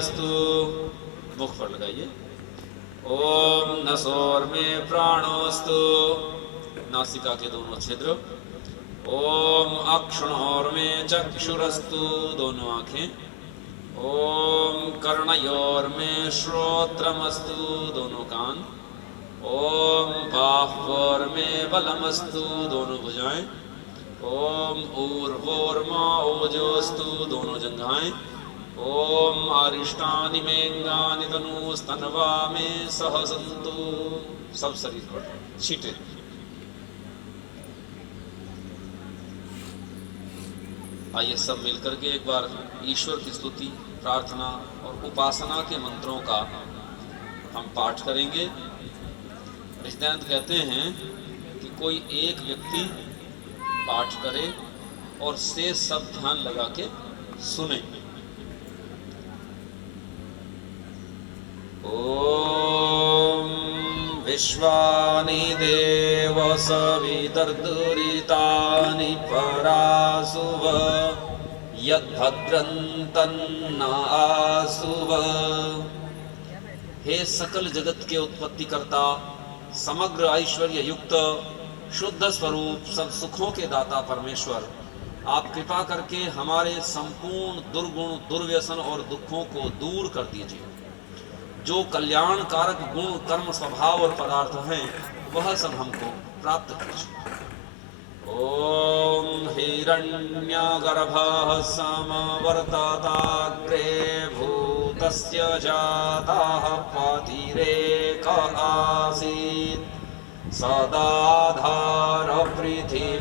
प्राणायस्तु, मुख पर लगाइए। ओम नसोर्मे प्राणोस्तु, नासिका के दोनों छिद्र। ओम अक्षणोर्मे चक्षुरस्तु, दोनों आंखें। ओम कर्णयोर्मे श्रोत्रमस्तु, दोनों कान। ओम बाह्वोर्मे बलमस्तु, दोनों भुजाएं। ओम ऊर्वोर्मा ओजोस्तु, दोनों जंघाएं। ओम आरिष्टानि मेंगानि तनुस्तन्वा में सहसंतु, सब शरीर पर छींटे। आइए सब मिलकर के एक बार ईश्वर की स्तुति, प्रार्थना और उपासना के मंत्रों का हम पाठ करेंगे। नित्यानंद कहते हैं कि कोई एक व्यक्ति पाठ करे और से सब ध्यान लगा के सुने। ओम विश्वानि देव सवितर्दुरितानि परासुव, यद्भद्रन्तन्न आसुव। हे सकल जगत के उत्पत्ति करता, समग्र ऐश्वर्य युक्त, शुद्ध स्वरूप, सब सुखों के दाता परमेश्वर, आप कृपा करके हमारे संपूर्ण दुर्गुण, दुर्व्यसन और दुखों को दूर कर दीजिए। जो कल्याण कारक गुण, कर्म, स्वभाव और पदार्थ हैं, वह सब हमको प्राप्त कीजिए। ओम हिरण्यगर्भः समवर्तताग्रे भूतस्य जातः पतिरेक आसीत्, सदाधार पृथिवीन्द्यामुते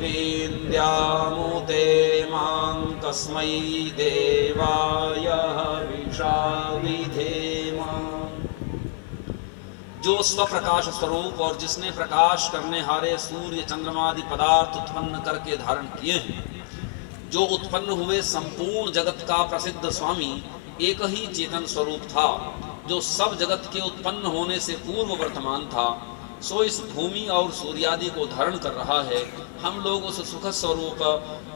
मां तस्मै देवाय हविषा विधेम। जो स्वप्रकाश स्वरूप और जिसने प्रकाश करने हारे सूर्य, चंद्रमा आदि पदार्थ उत्पन्न करके धारण किए हैं, जो उत्पन्न हुए संपूर्ण जगत का प्रसिद्ध स्वामी एक ही चेतन स्वरूप था, जो सब जगत के उत्पन्न होने से पूर्व वर्तमान था, सो इस भूमि और सूर्यादि को धारण कर रहा है। हम लोग उस सुख स्वरूप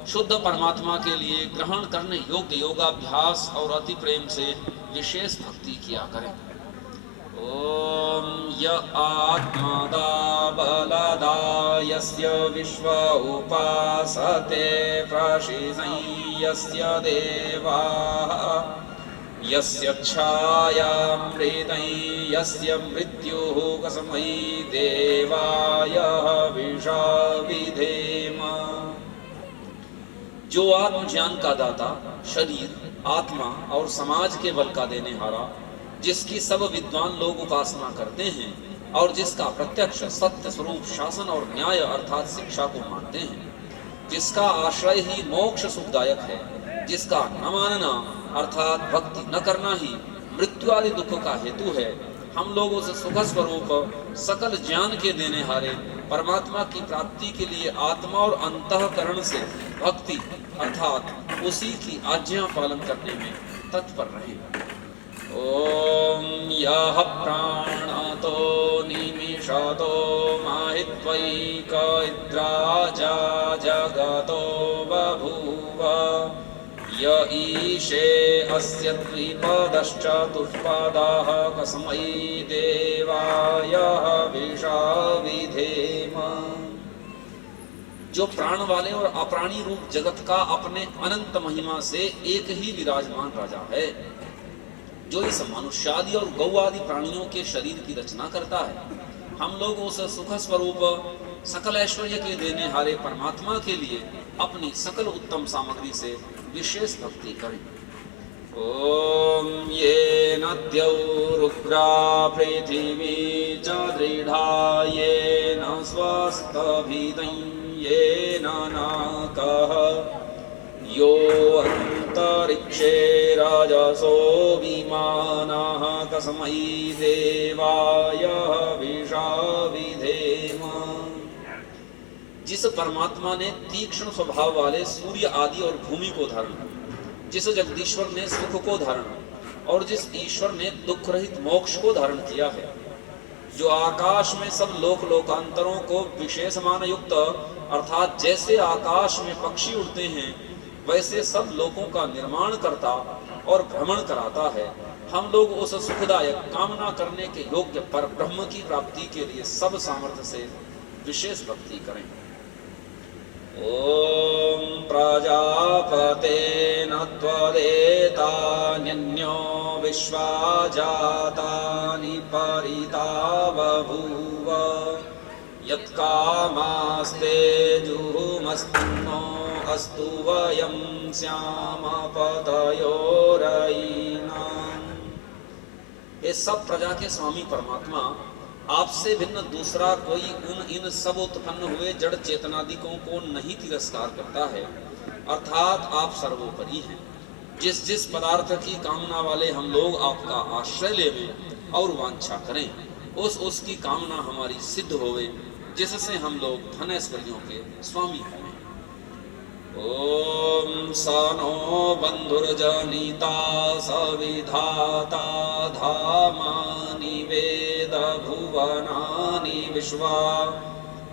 शुद्ध परमात्मा के लिए ग्रहण करने योग्य योगाभ्यास और अति प्रेम से विशेष भक्ति किया करें। ओम य आत्मदा बलदा यस्य विश्व उपासते प्रशिषं देवाः, यस्य छायामृतं यस्य मृत्युः कस्मै देवाय हविषा विधेम। जो आत्मज्ञान का दाता, शरीर, आत्मा और समाज के बल का देने हारा, जिसकी सब विद्वान लोग उपासना करते हैं और जिसका प्रत्यक्ष सत्य स्वरूप शासन और न्याय अर्थात शिक्षा को मानते हैं, जिसका आश्रय ही मोक्ष सुखदायक है, जिसका न मानना अर्थात भक्ति न करना ही मृत्यु आदि दुख का हेतु है, हम लोग उस सुख स्वरूप सकल ज्ञान के देने हारे परमात्मा की प्राप्ति के लिए आत्मा और अंतःकरण से भक्ति अर्थात उसी की आज्ञा पालन करने में तत्पर रहे। ओम यः प्राणतो निमिषतो माहित्वैकइन्द्राजा जगतो बभूव, य ईशे अस्य द्विपदश्चतुष्पदः कस्मै देवाय हविषा विधेम। जो प्राण वाले और अप्राणी रूप जगत का अपने अनंत महिमा से एक ही विराजमान राजा है, जो इस मनुष्यादि और गौ आदि प्राणियों के शरीर की रचना करता है, हम लोग उस सुख स्वरूप सकल ऐश्वर्य के देने हारे परमात्मा के लिए अपनी सकल उत्तम सामग्री से विशेष भक्ति करें। ओम ये नद्यौरुग्रा पृथिवी च दृढ़ा ये न स्वस्तभितं ये नाकः, यो अंतरिक्षे राजसो विमानः कस्मै देवाय हविषा विधेम। जिस परमात्मा ने तीक्ष्ण स्वभाव वाले सूर्य आदि और भूमि को धारण, जिस जगदीश्वर ने सुख को धारण और जिस ईश्वर ने दुख रहित मोक्ष को धारण किया है, जो आकाश में सब लोक लोकांतरों को विशेष मान युक्त अर्थात जैसे आकाश में पक्षी उड़ते हैं वैसे सब लोकों का निर्माण करता और भ्रमण कराता है, हम लोग उस सुखदायक कामना करने के योग्य पर ब्रह्म की प्राप्ति के लिए सब सामर्थ्य से विशेष भक्ति करें। ओम प्रजापते न त्वदेतान्यो विश्वा जातानि परिता बभूव यत्कामास्ते जुहुमस्तनो अस्तु वयं स्याम पतयोरयिनाम्। ये सब प्रजा के स्वामी परमात्मा, आपसे भिन्न दूसरा कोई इन सब उत्पन्न हुए जड़ चेतनादिकों को नहीं तिरस्कार करता है, अर्थात आप सर्वोपरि हैं। जिस जिस पदार्थ की कामना वाले हम लोग आपका आश्रय लेवे और वांछा करें, उसकी कामना हमारी सिद्ध होवे, जिससे हम लोग धन ऐश्वर्यों के स्वामी हों। ओम सनो बंधुर्जनिता सविधाता धामानि वेद भुवनानि विश्वा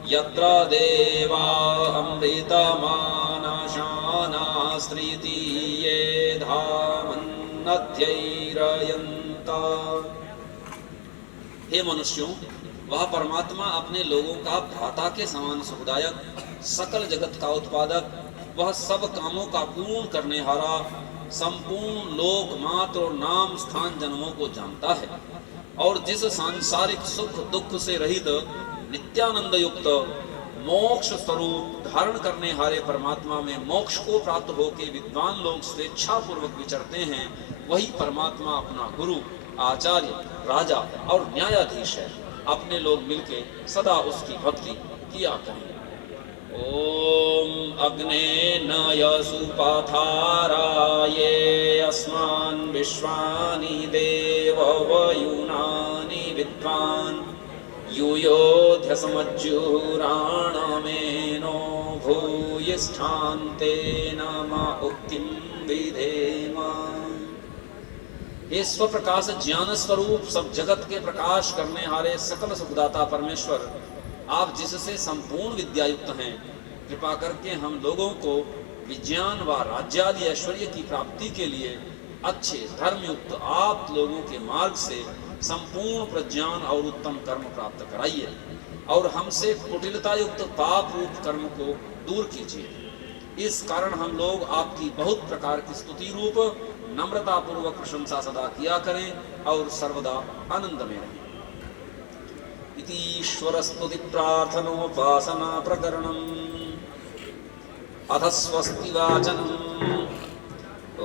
यत्र देवा अमृतमानशानास्त्रिति ये धामन्नध्यैरयन्ता। हे मनुष्यों, वह परमात्मा अपने लोगों का भ्राता के समान सुखदायक, सकल जगत का उत्पादक, वह सब कामों का पूर्ण करने हारा, संपूर्ण लोक मात्र और नाम स्थान जन्मों को जानता है, और जिस सांसारिक सुख दुख से रहित नित्यानंद युक्त मोक्ष स्वरूप धारण करने हारे परमात्मा में मोक्ष को प्राप्त होकर विद्वान लोग स्वेच्छा पूर्वक विचरते हैं, वही परमात्मा अपना गुरु, आचार्य, राजा और न्यायाधीश है। अपने लोग मिलके सदा उसकी भक्ति किया करें। ओम अग्ने नयसुपथाराये अस्मान् विश्वानि देववयुनानि विद्वान् यूयोध्य समज्जुराणमेनो भूयिष्ठान्ते नम उक्तिं विधेम। हे स्वप्रकाश ज्ञान स्वरूप सब जगत के प्रकाश करने हारे सकल सुखदाता परमेश्वर, आप जिससे संपूर्ण विद्यायुक्त हैं, कृपा करके हम लोगों को विज्ञान व राज्यादि ऐश्वर्य की प्राप्ति के लिए अच्छे धर्मयुक्त आप लोगों के मार्ग से संपूर्ण प्रज्ञान और उत्तम कर्म प्राप्त कराइए, और हमसे कुटिलता युक्त पाप रूप कर्म को दूर कीजिए। इस कारण हम लोग आपकी बहुत प्रकार की स्तुति रूप नम्रता पूर्वक प्रशंसा सदा किया करें और सर्वदा आनंद में रहें। ईश्वर स्तुति प्रार्थनोपासना प्रकरणम् अथ स्वस्ति वाचनम्।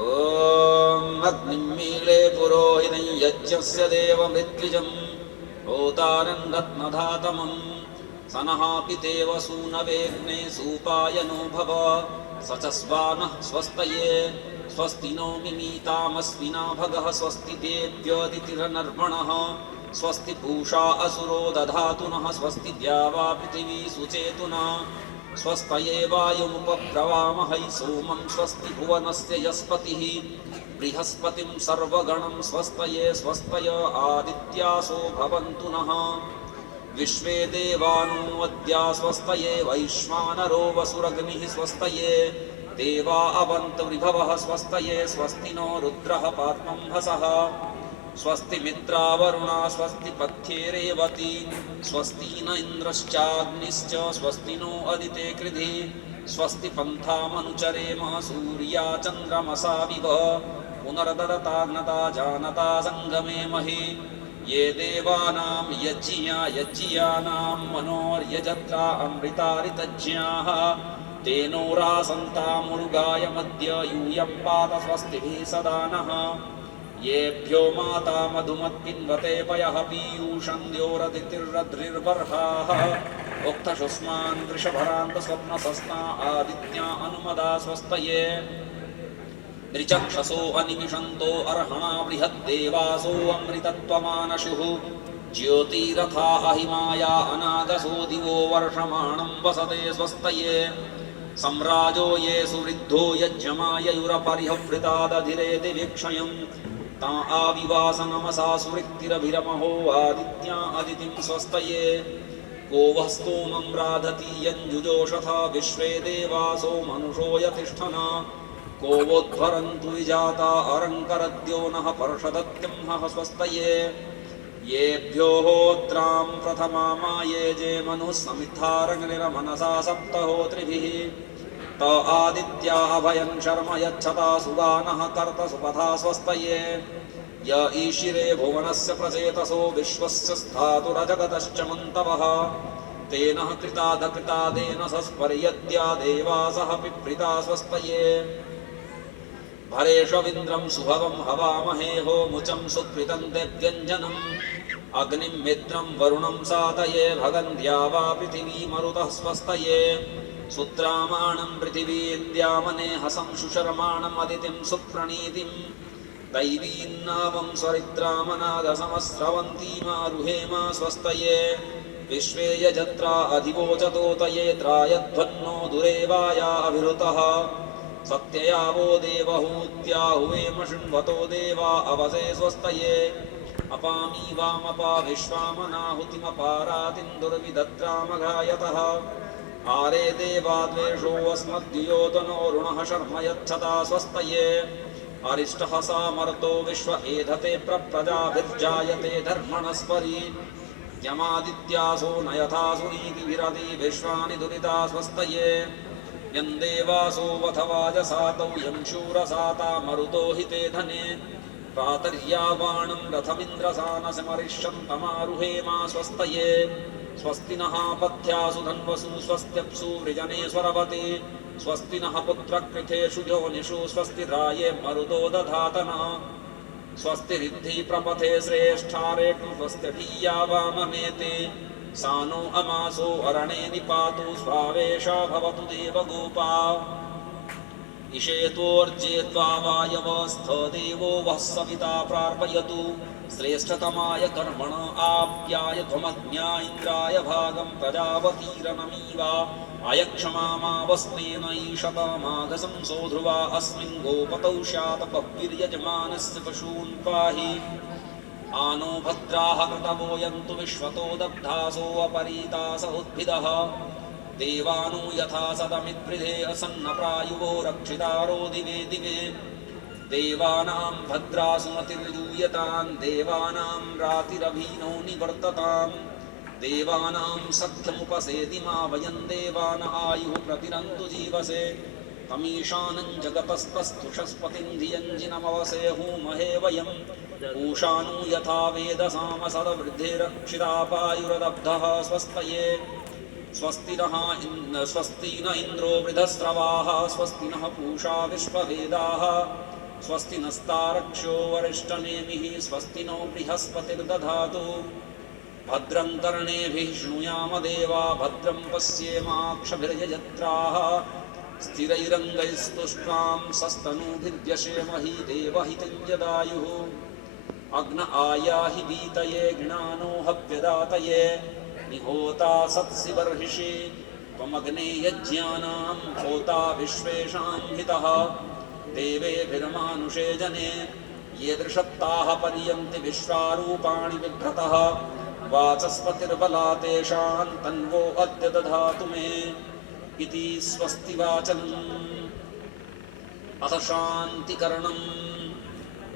ओम अग्निमीळे पुरोहितं यज्ञस्य देवमृत्युजं होतारं रत्नधातमं सनः पितेव सूनवेग्ने सूपायनो भव स च स्वानः स्वस्तये स्वस्ति नो मिमीतामस्विना भगः स्वस्ति देव्यदितिरनर्मणः स्वस्ति पूषा असुरो दधातु नः स्वस्ति द्यावा पृथिवी सुचेतुना स्वस्तये वायुमुपब्रवामहै सोमं स्वस्ति भुवनस्य यस्पतिः बृहस्पतिं सर्वगणं स्वस्तये स्वस्तय आदित्यासो भवन्तु नः विश्वे देवानो अद्या स्वस्तये वैश्वानरो वसुरग्निः स्वस्तये देवा अवन्तवृभवः स्वस्तये स्वस्ति नो रुद्रः पात्मंहसः स्वस्ति मित्रावरुणा स्वस्ति पथ्ये रेवती स्वस्ति न इंद्रश्चाग्निश्च स्वस्ति नो अदिते कृधि स्वस्ति पन्थामनुचरेम सूर्या चन्द्रमसा विव पुनर्ददताग्नता जानता संगमे महि ये देवानां यज्ञियानां मनोर्यजत्रा अमृतारितज्ञाः तेनो रासन्तामुरुगायमद्य यूयं पात स्वस्तिभिः सदा नः येभ्यो माता मधुमत्पिन्वते पयः पीयूषं द्योरदितिर्रद्रिर्बर्हाः उक्थशुष्मान् वृषभरान्तस्वप्नसस्ता आदित्या अनुमदा स्वस्तये ऋचक्षसो अनिमिषन्तो अर्हणा बृहद्देवासो अमृतत्वमानशुः ज्योतिरथा अहिमाया अनागसो दिवो वर्षमाणं वसते स्वस्तये सम्राजो ये सुवृद्धो यज्ञमाययुरपरिहवृतादधिरेति वीक्षयम् ता आविवासनमसा सुवृत्तिरभिरमहो आदित्या अदितिं स्वस्तये को वः स्तोमं राधति यञ्जुजोषथा विश्वे देवासो मनुषो यतिष्ठना को वोध्वरन्तु विजाता अरङ्करद्यो नः पर्षदत्यंहः स्वस्तये येभ्यो होत्रां प्रथमा माये जे मनुः समिद्धारग्निरमनसा सप्तहोत्रिभिः त आदित्या अभयं शर्म यच्छता सुगानः कर्त सुपथा स्वस्तये य ईशिरे भुवनस्य प्रचेतसो विश्वस्य स्थातुरजगतश्च मन्तवः तेन कृतादकृतादेन सस्पर्यद्या देवासः पिप्रिता स्वस्तये भरेष्विन्द्रं सुभवं हवामहे होमुचं सुकृतं देव्यञ्जनम् अग्निं मित्रं वरुणं सातये भगन्ध्या वा पृथिवी मरुतः स्वस्तये सुत्रामाणं पृथिवीन्द्यामनेहसं शुशर्माणम् अदितिं सुप्रणीतिं दैवीन्नावं स्वरित्रामनागसमस्रवन्तीमारुहेमा स्वस्तये विश्वे यजत्रा अधिवोचतोतये त्रायध्वन्नो दुरेवाया अभिरुतः सत्यया वो देवहूत्याहुवेम शृण्वतो देवा अवसे स्वस्तये अपामी वामपा विश्वामनाहुतिमपारातिं दुर्विदत्रामघायतः आरे देवाद्वेषोऽस्मद्युयोतनो ऋणः शर्म यच्छता स्वस्तये अरिष्टः सामर्तो विश्व एधते प्रजाभिर्जायते धर्मणस्परि यमादित्यासो न यथा सुनीतिभिरति विश्वानि दुरिता स्वस्तये यन्देवासो वथ वाजसातौ यं शूरसाता मरुतो हिते धने प्रातर्यावाणं रथमिन्द्रसानसमरिष्यन्तमारुहेमा स्वस्तये स्वस्ति नः पथ्यासु धन्वसु स्वस्त्यप्सु वृजने स्वरवति स्वस्ति नः पुत्रकृथेषु योनिषु स्वस्ति राये मरुतो दधातनः स्वस्ति रिद्धि प्रपथे श्रेष्ठारेषु स्वस्त्यधीया वाममेते सानो अमासो अरणे निपातु स्वावेशा भवतु देवगोपा इषेतोर्जेत्वा वायवस्थ देवो वः सविता प्रार्पयतु श्रेष्ठतमाय कर्मण आप्याय ध्वमज्ञा इन्द्राय भागं प्रजावतीरनमीवा अयक्षमामावस्तेन ईशतमाघसं सोऽध्रुवा अस्मिन् गोपतौ स्यातपद्भिर्यजमानस्य पशून् पाहि आनो भद्राः कृतवो यन्तु विश्वतो दग्धासो अपरीतास उद्भिदः देवानो यथा सदमिद्वृधे असन्नप्रायुवो रक्षितारो दिवे दिवे देवानां भद्रासुमतिर्यूयतां देवानां रातिरभीनो निवर्ततां देवानां सख्यमुपसेति मा वयं देवान आयुः प्रतिरन्तु जीवसे तमीशानं जगतस्तस्तुषस्पतिं धियञ्जिनमवसे हूमहे वयं पूषानु यथा वेदसाम सदवृद्धिरक्षिता पायुरदब्धः स्वस्तये स्वस्ति न इन्द्रो वृधस्रवाः स्वस्ति नः पूषा विश्ववेदाः स्वस्ति नस्तारक्षो वरिष्ठनेमिः स्वस्ति नो बृहस्पतिर्दधातु भद्रं कर्णेभिः शृणुयाम देवा भद्रं पश्येमाक्षभिर्यजत्राः स्थिरैरङ्गैस्तुष्ट्वां सस्तनूभिर्व्यशेमहि देवहितं यदायुः अग्न आयाहि वीतये गृणानो हव्यदातये निहोता सत्सि बर्हिषि त्वमग्ने यज्ञानां होता विश्वेषां हितः देवेभिर्मानुषे जने ये दृशत्ताः पर्यन्ति विश्वारूपाणि बिभ्रतः वाचस्पतिर्बला तेषां तन्वो अद्य दधातु मे इति स्वस्ति वाचनम् अथ शान्तिकरणम्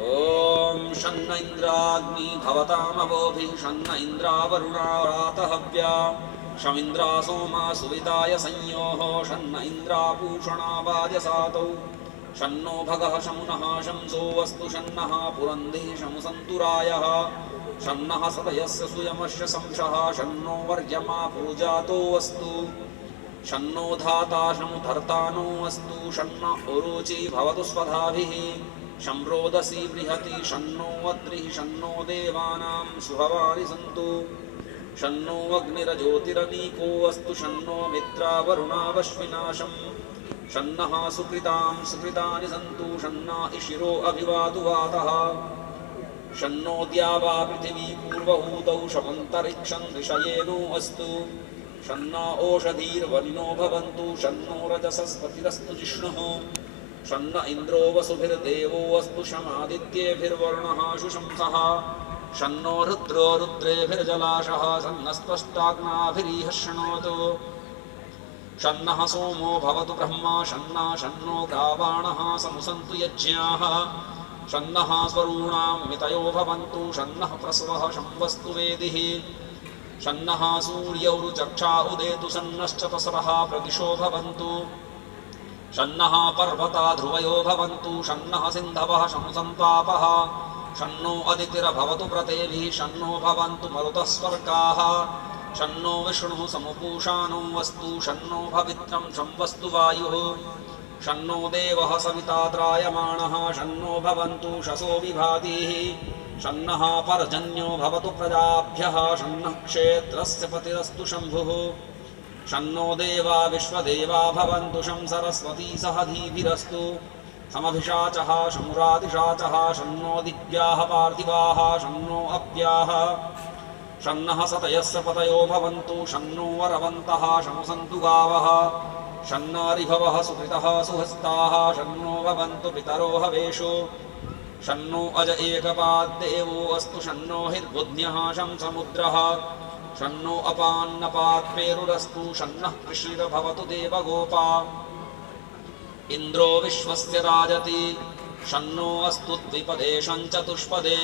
ॐ शन्न इन्द्राग्नि भवतामवोभिः शन्न इन्द्रावरुणारातहव्या शमिन्द्रा सोमा सुविताय संयोः शन्न इन्द्रापूषणा वाजसातौ शन्नो भगः शमुनः शंसो वस्तु शन्नः पुरन्धिः शमुसन्तुरायः शन्नः सदयस्य सुयमस्य संशः शन्नो वर्यमा पूजातो वस्तु शन्नो धाता शमुधर्तानो वस्तु शन्न उरुचि भवतु स्वधाभिः शम्रोदसी बृहति शन्नो अद्रिः शन्नो देवानां सुभवानि सन्तु शन्नो अग्निरज्योतिरनीको वस्तु शन्नो मित्रावरुणावश्विनाशम् शन्नः सुकृतां सुकृतानि सन्तु शन्ना इशिरो अभिवातु वातः शन्नो द्यावा पृथिवी पूर्वहूतौ शमन्तरिक्षं ऋषयेनो अस्तु शन्ना ओषधीर्वनिनो भवन्तु शन्नो रजसस्पतिरस्तु जिष्णुः शन्न इन्द्रो वसुभिर्देवो अस्तु शमादित्येभिर्वरुणः शुशंसः शन्नो रुद्रो रुद्रेभिर्जलाशः शन्नस्पष्टाग्नाभिरीह शृणोतु शन्नः सोमो भवतु ब्रह्मा शन्ना शन्नो ग्रावाणः समुसन्तु यज्ञाः शन्नः स्वरूणां मितयो भवन्तु शन्नः प्रसवः शंवस्तु वेदिः शन्नः सूर्यौरुचक्षा उदेतु शन्नश्च तसरः प्रदिशो भवन्तु शन्नः पर्वता ध्रुवयो भवन्तु शन्नः सिन्धवः शमुसन्तापः शन्नो अदितिरभवतु प्रतेभिः शन्नो भवन्तु मरुतः स्वर्गाः शन्नो विष्णुः समुपूषानो वस्तु शन्नो भवित्रं शंवस्तु वायुः शन्नो देवः सविता त्रायमाणः शन्नो भवन्तु शसो विभातिः शन्नः पर्जन्यो भवतु प्रजाभ्यः शन्नः क्षेत्रस्य पतिरस्तु शम्भुः शन्नो देवा विश्वदेवा भवन्तु शं सरस्वती सह धीभिरस्तु समभिषाचः शमुरादिशाचः शन्नो दिव्याः पार्थिवाः शन्नो अव्याः शन्नः सतयस्य पतयो भवन्तु शन्नो वरवन्तः शमुसन्तु गावः शन्नारिभवः सुकृतः सुहस्ताः शन्नो भवन्तु पितरो हवेषु शन्नो अज एकपाद्देवो अस्तु शन्नो हिर्बुध्न्यः शं समुद्रः शन्नो अपान्नपात्पेरुरस्तु शन्नः कृषिर्भवतु देवगोपा इन्द्रो विश्वस्य राजति शन्नो अस्तु द्विपदे शं चतुष्पदे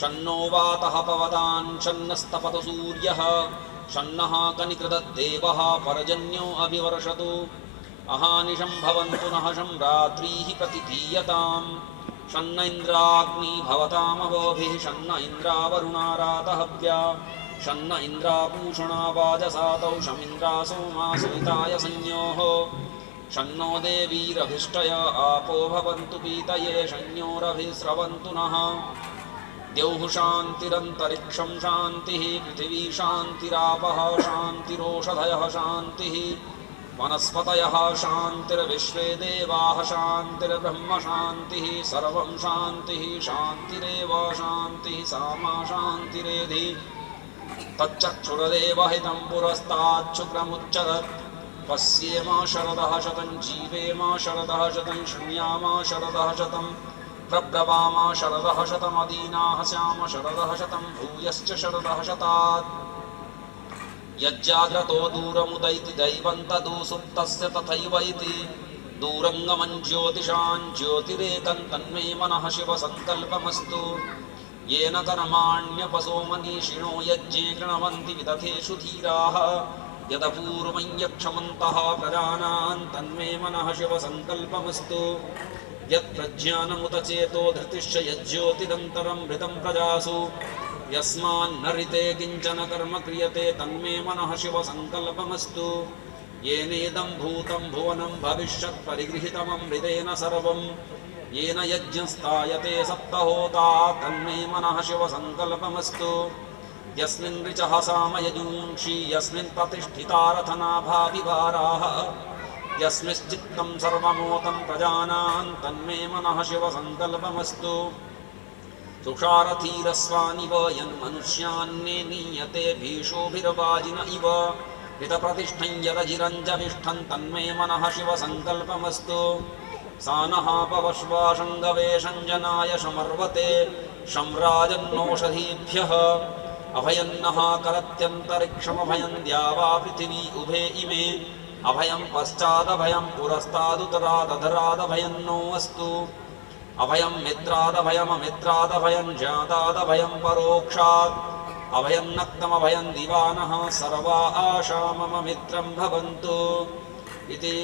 शन्नो वातः पवतान् शन्नस्तपतु सूर्यः शन्नः कनिकृतद्देवः पर्जन्यो अभिवर्षतु अहानिशं भवन्तु नः शं रात्रिः प्रतिधीयताम् शन्न इन्द्राग्नि भवतामवोभिः शन्न इन्द्रावरुणारातहव्या शन्न इन्द्रापूषणा वाजसातौ शमिन्द्रा सोमा सुविताय संयोः शन्नो देवीरभिष्टय आपो भवन्तु पीतये शन्योरभिस्रवन्तु नः द्यौः शान्तिरन्तरिक्षं शान्तिः पृथिवी शान्तिरापः शान्तिरोषधयः शान्तिः वनस्पतयः शान्तिर्विश्वे देवाः शान्तिर्ब्रह्म शान्तिः सर्वं शान्तिः शान्तिरेव शान्तिः सामा शान्तिरेधि तच्चक्षुरदेव हितं पुरस्ताच्छुक्रमुच्चरत् पश्येम शरदः शतं जीवेम शरदः शतं शृण्याम शरदः शतं प्रब्रवाम शरदः शतमदीनाः स्याम शरदः शतं भूयश्च शरदः शतात् यज्जाग्रतो दूरमुदैति दैवन्तदु सुप्तस्य तथैव इति दूरङ्गमं ज्योतिषां ज्योतिरेकं तन्मे मनः शिवसङ्कल्पमस्तु येन कर्माण्यपसो मनीषिणो यज्ञे कृणवन्ति विदथेषु धीराः यदपूर्वं यक्षमन्तः प्रजानां तन्मे मनः शिवसङ्कल्पमस्तु यत्प्रज्ञानमुतचेतो धृतिश्च यज्ज्योतिरन्तरं मृतं प्रजासु यस्मान्नरिते किञ्चन कर्म क्रियते तन्मे मनः शिवसङ्कल्पमस्तु येनेदं भूतं भुवनं भविष्यत् परिगृहीतममृतेन सर्वं येन यज्ञस्तायते सप्तहोता तन्मे मनः शिवसङ्कल्पमस्तु यस्मिन् ऋचः सामयजूंषि यस्मिन् प्रतिष्ठितारथनाभाभिवाराः यस्मिश्चित्तं सर्वमोतं प्रजानां तन्मे मनः शिवसङ्कल्पमस्तु तुषारथीरस्वानिव यन्मनुष्यान्ने नीयते भीषोभिर्वाजिन इव हितप्रतिष्ठं यदजिरञ्जविष्ठं तन्मे मनः शिवसङ्कल्पमस्तु सानः पवश्वा शङ्गवेशञ्जनाय शमर्वते शम्राजन्नोषधीभ्यः अभयन्नः करत्यन्तरिक्षमभयं द्यावा पृथिवी उभे इमे अभयं पश्चादभयं पुरस्तादुतरादधरादभयं नो अस्तु अभयं मित्रादभयममित्रादभयं ज्ञातादभयं परोक्षात् अभयं नक्तमभयं दिवानः सर्वा आशा मम मित्रं भवन्तु इति